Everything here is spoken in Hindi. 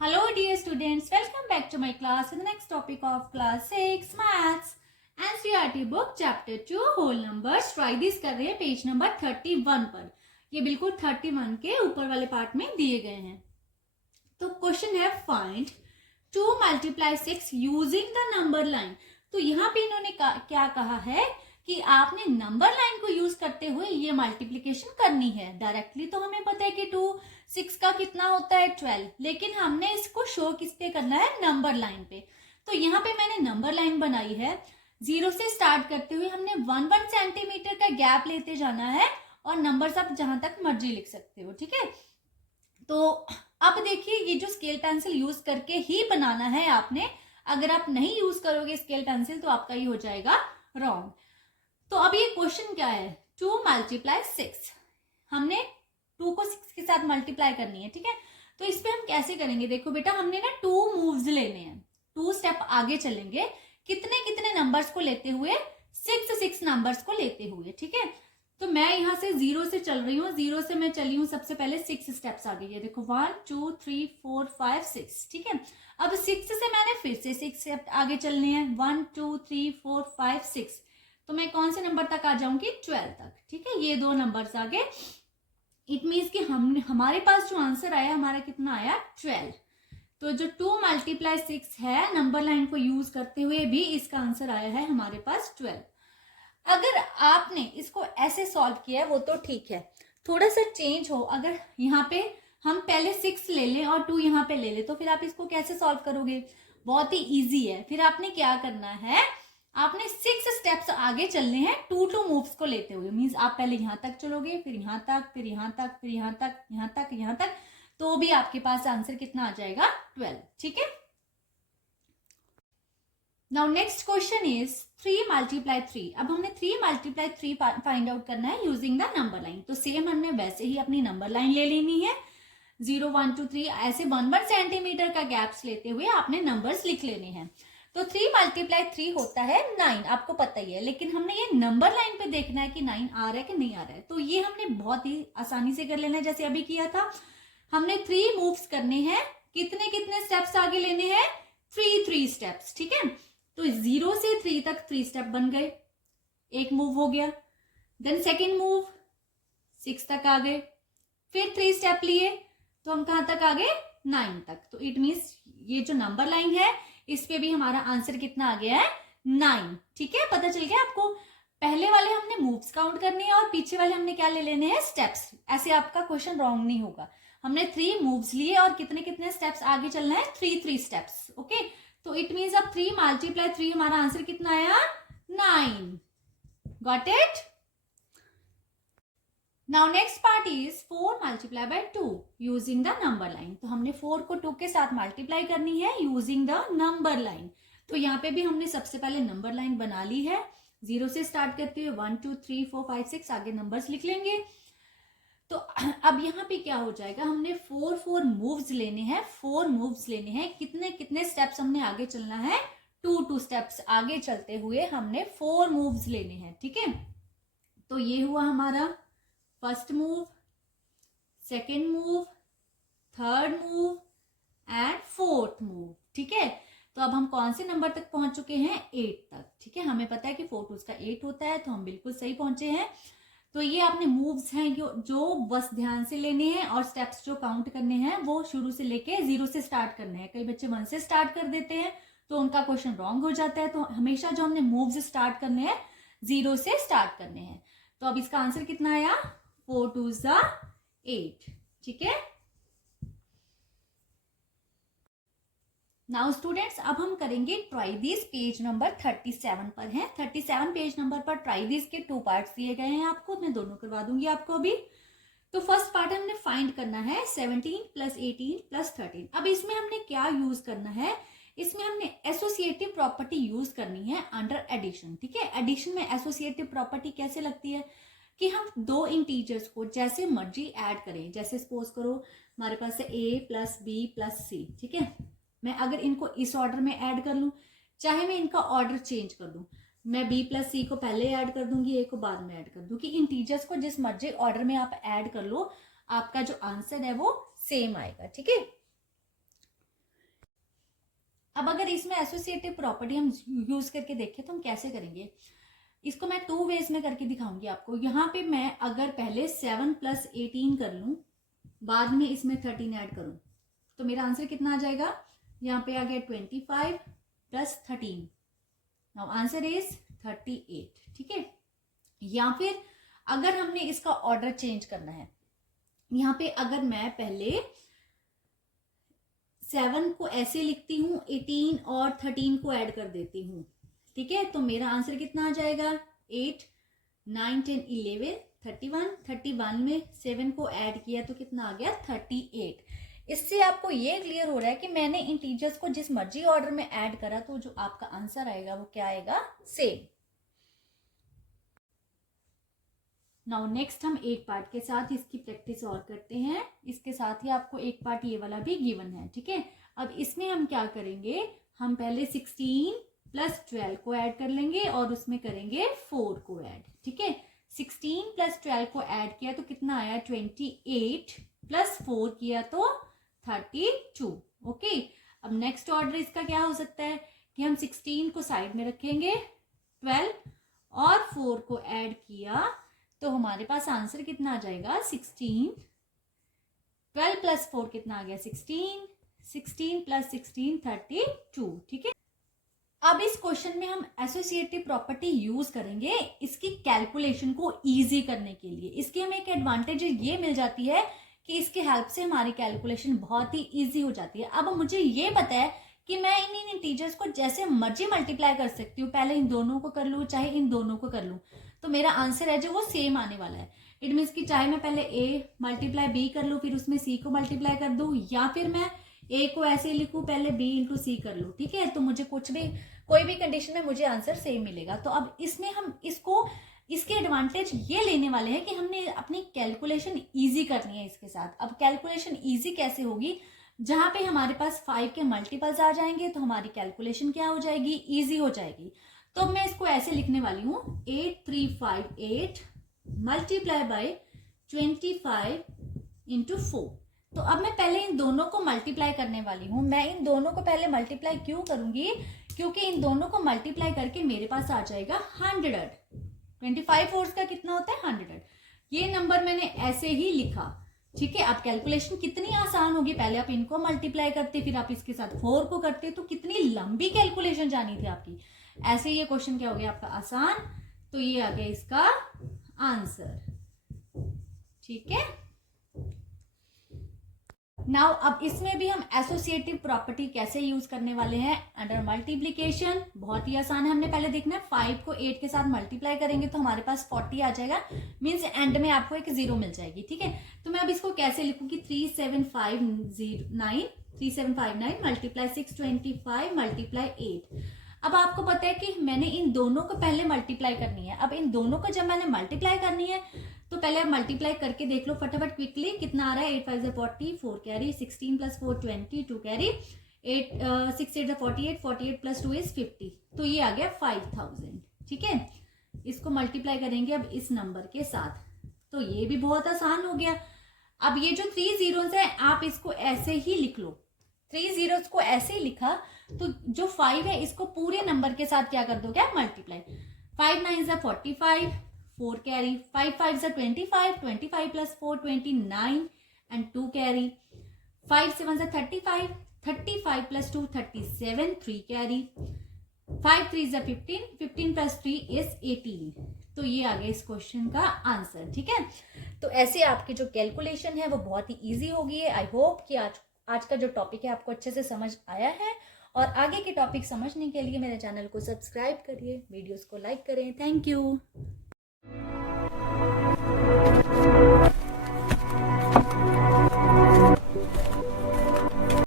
Hello dear students, welcome back to my class in the next topic of class 6 maths NCERT book chapter 2 whole numbers. Try this कर रहे हैं पेज नंबर 31 पर. ये बिल्कुल 31 के ऊपर वाले पार्ट में दिए गए हैं. तो क्वेश्चन है find 2 multiply 6 using the number line. तो यहाँ पे इन्होंने क्या कहा है कि आपने नंबर लाइन को यूज करते हुए ये मल्टीप्लीकेशन करनी है. डायरेक्टली तो हमें पता है कि 2 6 का कितना होता है 12, लेकिन हमने इसको शो किस पे करना है, नंबर लाइन पे. तो यहाँ पे मैंने नंबर लाइन बनाई है. 0 से स्टार्ट करते हुए हमने 1 सेंटीमीटर का गैप लेते जाना है और नंबर्स आप जहां तक मर्जी लिख सकते हो. ठीक है, तो अब देखिए ये जो स्केल पेंसिल यूज करके ही बनाना है आपने. अगर आप नहीं यूज करोगे स्केल पेंसिल तो आपका ये हो जाएगा रॉन्ग. तो अब ये क्वेश्चन क्या है, 2 multiply 6. हमने 2 को 6 के साथ मल्टीप्लाई करनी है. ठीक है, तो इस पे हम कैसे करेंगे, देखो बेटा हमने ना 2 मूव्स लेने हैं, 2 स्टेप आगे चलेंगे. कितने कितने नंबर्स को लेते हुए, 6 नंबर्स को लेते हुए. ठीक है, तो मैं यहां से 0 से चल रही हूँ. 0 से मैं चली हूँ सबसे पहले 6 स्टेप्स आगे. ये देखो 1 2 3 4 5 6. ठीक है, अब 6 से मैंने फिर से 6 स्टेप आगे चलने हैं. 1 2 3 4 5 6. तो मैं कौन से नंबर तक आ जाऊंगी, 12 तक. ठीक है, ये 2 नंबर्स आगे. इट मीन्स कि हमारे पास जो आंसर आया हमारा कितना आया, 12. तो जो 2 multiply 6 है नंबर लाइन को यूज करते हुए भी इसका आंसर आया है हमारे पास 12. अगर आपने इसको ऐसे सॉल्व किया है वो तो ठीक है, थोड़ा सा चेंज हो. अगर यहाँ पे हम पहले 6 ले लें और 2 यहाँ पे ले लें तो फिर आप इसको कैसे सॉल्व करोगे, बहुत ही इजी है. फिर आपने क्या करना है, आपने 6 स्टेप्स आगे चलने हैं 2 मूव्स को लेते हुए. मींस आप पहले यहां तक चलोगे, फिर यहां तक, फिर यहां तक, फिर यहां तक, यहां तक, यहां तक, तो भी आपके पास आंसर कितना आ जाएगा, 12. ठीक है, now next question is 3 multiply 3. अब हमने 3 multiply 3 फाइंड आउट करना है यूजिंग द नंबर लाइन. तो सेम हमने वैसे ही अपनी नंबर लाइन ले लेनी है. 0 1 2 3 ऐसे 1 सेंटीमीटर का गैप्स लेते हुए आपने नंबर्स लिख लेने हैं. तो 3 multiply 3 होता है 9, आपको पता ही है. लेकिन हमने ये नंबर लाइन पे देखना है कि 9 आ रहा है कि नहीं आ रहा है. तो ये हमने बहुत ही आसानी से कर लेना है, जैसे अभी किया था. हमने 3 मूव्स करने हैं. कितने कितने स्टेप्स आगे लेने हैं, 3 स्टेप्स. ठीक है, तो 0 से 3 तक 3 स्टेप बन गए, एक मूव हो गया. देन सेकेंड मूव 6 तक आ गए, फिर 3 स्टेप लिए तो हम कहां तक आ गए, 9 तक. तो इट मीन्स ये जो नंबर लाइन है इस पे भी हमारा आंसर कितना आ गया है, 9. ठीक है, पता चल गया आपको. पहले वाले हमने मूव्स काउंट करने हैं और पीछे वाले हमने क्या ले लेने हैं, स्टेप्स. ऐसे आपका क्वेश्चन रॉन्ग नहीं होगा. हमने 3 मूव्स लिए और कितने कितने स्टेप्स आगे चलना है, 3 स्टेप्स. ओके, तो इट मीन्स अब 3 multiply 3 हमारा आंसर कितना आया, 9. Got it. Now next part is 4 multiply by 2 using the number line. तो हमने 4 को 2 के साथ मल्टीप्लाई करनी है यूजिंग द नंबर लाइन. तो यहाँ पे भी हमने सबसे पहले नंबर लाइन बना ली है. 0 से स्टार्ट करते हुए 1 2 3 4 5 6 आगे नंबर्स लिख लेंगे. तो अब यहाँ पे क्या हो जाएगा, हमने 4 मूव्स लेने हैं. 4 मूव्स लेने हैं. कितने कितने स्टेप्स हमने आगे चलना है, 2 स्टेप्स आगे चलते हुए हमने 4 मूव्स लेने हैं. ठीक है, तो ये हुआ हमारा first move, second move, third move and fourth move. ठीक है, तो अब हम कौन से नंबर तक पहुंच चुके हैं, 8 तक. ठीक है, हमें पता है कि 4 2 का 8 होता है, तो हम बिल्कुल सही पहुंचे हैं. तो ये आपने मूव्स हैं जो बस ध्यान से लेने हैं और स्टेप्स जो काउंट करने हैं वो शुरू से लेके 0 से स्टार्ट करने हैं. कई बच्चे 1 से स्टार्ट कर देते हैं तो उनका क्वेश्चन रॉन्ग हो जाता है. तो हमेशा जो हमने मूव्स स्टार्ट करने हैं 0 से स्टार्ट करने हैं. तो अब इसका आंसर कितना आया, 4 2 8. ठीक है, नाउ स्टूडेंट्स अब हम करेंगे ट्राई दिस. पेज नंबर 37 पर है. 37 पेज नंबर पर ट्राई दिस के 2 पार्ट्स दिए गए हैं आपको. मैं दोनों करवा दूंगी आपको अभी. तो फर्स्ट पार्ट हमने फाइंड करना है 17 + 18 + 13. अब इसमें हमने क्या यूज करना है, इसमें हमने एसोसिएटिव प्रॉपर्टी यूज करनी है अंडर एडिशन. ठीक है, एडिशन में एसोसिएटिव प्रॉपर्टी कैसे लगती है कि हम 2 इंटीजर्स को जैसे मर्जी ऐड करें. जैसे सपोज करो हमारे पास है a + b + c. ठीक है, मैं अगर इनको इस ऑर्डर में ऐड कर लूं, चाहे मैं इनका ऑर्डर चेंज कर दूं, मैं b + c को पहले ऐड कर दूंगी, a को बाद में ऐड कर दूंगी. इंटीजर्स को जिस मर्जी ऑर्डर में आप ऐड कर लो, आपका जो आंसर है वो सेम आएगा. ठीक है, अब अगर इसमें एसोसिएटिव प्रॉपर्टी हम यूज करके देखें तो हम कैसे करेंगे, इसको मैं 2 वेज में करके दिखाऊंगी आपको। यहाँ पे मैं अगर पहले 7 + 18 कर लूं, बाद में इसमें 13 ऐड करूं, तो मेरा आंसर कितना आ जाएगा, यहाँ पे आ गया 25 + 13। Now answer is 38। ठीक है, या फिर अगर हमने इसका ऑर्डर चेंज करना है, यहाँ पे अगर मैं पहले 7 को ऐसे लिखती हूँ, 18 और 13 को ऐड कर देती हूँ, ठीक है, तो मेरा आंसर कितना आ जाएगा, 8 9 10 11 31। 31 में 7 को ऐड किया तो कितना आ गया, 38। इससे आपको ये क्लियर हो रहा है कि मैंने इंटीजर्स को जिस मर्जी ऑर्डर में ऐड करा तो जो आपका आंसर आएगा वो क्या आएगा, सेम। नाउ नेक्स्ट हम एक पार्ट के साथ इसकी प्रैक्टिस और करते हैं। इसके साथ ही आपको एक पार्ट ये वाला भी गिवन है। ठीक है, अब इसमें हम क्या करेंगे, हम पहले 16 + 12 को ऐड कर लेंगे और उसमें करेंगे 4 को ऐड। ठीक है, 16 + 12 को ऐड किया तो कितना आया, 28 + 4 किया तो 32। ओके, अब नेक्स्ट ऑर्डर इसका क्या हो सकता है कि हम 16 को साइड में रखेंगे, 12 और 4 को ऐड किया तो हमारे पास आंसर कितना आ जाएगा, 16। 12 + 4 कितना आ गया, 16। 16 + 16 32। ठीक है, अब इस क्वेश्चन में हम एसोसिएटिव प्रॉपर्टी यूज करेंगे इसकी कैलकुलेशन को इजी करने के लिए। इसकी हमें एक एडवांटेज ये मिल जाती है कि इसके हेल्प से हमारी कैलकुलेशन बहुत ही इजी हो जाती है। अब मुझे ये पता है कि मैं इन इंटीजर्स को जैसे मर्जी मल्टीप्लाई कर सकती हूँ, पहले इन दोनों को कर लूँ चाहे इन दोनों को कर लूँ, तो मेरा आंसर है जो वो सेम आने वाला है। इट मीन्स कि चाहे मैं पहले a × b कर लूँ, फिर उसमें c को मल्टीप्लाई कर दूँ, या फिर मैं a को ऐसे लिखूँ, पहले b × c कर लूँ। ठीक है, तो मुझे कोई भी कंडीशन में मुझे आंसर सेम मिलेगा। तो अब इसमें हम इसके एडवांटेज ये लेने वाले हैं कि हमने अपनी कैलकुलेशन ईजी करनी है इसके साथ। अब कैलकुलेशन ईजी कैसे होगी, जहां पे हमारे पास 5 के मल्टीपल्स आ जाएंगे तो हमारी कैलकुलेशन क्या हो जाएगी, ईजी हो जाएगी। तो मैं इसको ऐसे लिखने वाली हूँ, 8358 × 25 × 4। तो अब मैं पहले इन दोनों को मल्टीप्लाई करने वाली हूँ। मैं इन दोनों को पहले मल्टीप्लाई क्यों करूंगी, क्योंकि इन दोनों को मल्टीप्लाई करके मेरे पास आ जाएगा 100। 25 फोर्स का कितना होता है, 100। ये नंबर मैंने ऐसे ही लिखा। ठीक है, अब कैलकुलेशन कितनी आसान होगी, पहले आप इनको मल्टीप्लाई करते, फिर आप इसके साथ 4 को करते, तो कितनी लंबी कैलकुलेशन जानी थी आपकी। ऐसे ये क्वेश्चन क्या हो गया आपका आसान, तो ये आ गया इसका आंसर। ठीक है, नाउ अब इसमें भी हम एसोसिएटिव प्रॉपर्टी कैसे यूज करने वाले हैं, अंडर मल्टीप्लीकेशन। बहुत ही आसान है, हमने पहले देखना है 5 को 8 के साथ मल्टीप्लाई करेंगे तो हमारे पास 40 आ जाएगा, मींस एंड में आपको एक 0 मिल जाएगी। ठीक है, तो मैं अब इसको कैसे लिखूं कि 3759 × 625 × 8। अब आपको पता है कि मैंने इन दोनों को पहले मल्टीप्लाई करनी है। अब इन दोनों को जब मैंने मल्टीप्लाई करनी है तो पहले आप मल्टीप्लाई करके देख लो फटाफट क्विकली, कितना आ रहा है, 8 5 40, 4 कैरी, 16 + 4 20, 2 कैरी, 6 8 48, 48 + 2 इज 50, तो ये आ गया 5000। ठीक है, इसको मल्टीप्लाई करेंगे अब इस नंबर के साथ, तो ये भी बहुत आसान हो गया। अब ये जो 3 zeros है आप इसको ऐसे ही लिख लो, 3 zeros को ऐसे ही लिखा तो जो 5 है इसको पूरे नंबर के साथ क्या कर दोगे, multiply. 5 9 = 45, 4 carry, 5 5 = 25, 25 + 4 29 and 2 carry, 5 7 = 35, 35 + 2 37, 3 carry, 5 3 = 15, 15 + 3 is 18। तो ये आ गया इस क्वेश्चन का आंसर। ठीक है, तो ऐसे आपकी जो कैलकुलेशन है वो बहुत ही इजी होगी। आई होप कि आज का जो टॉपिक है आपको अच्छे से समझ आया है, और आगे के टॉपिक समझने के लिए मेरे चैनल को सब्सक्राइब करिए, वीडियोस को लाइक करें। Thank you.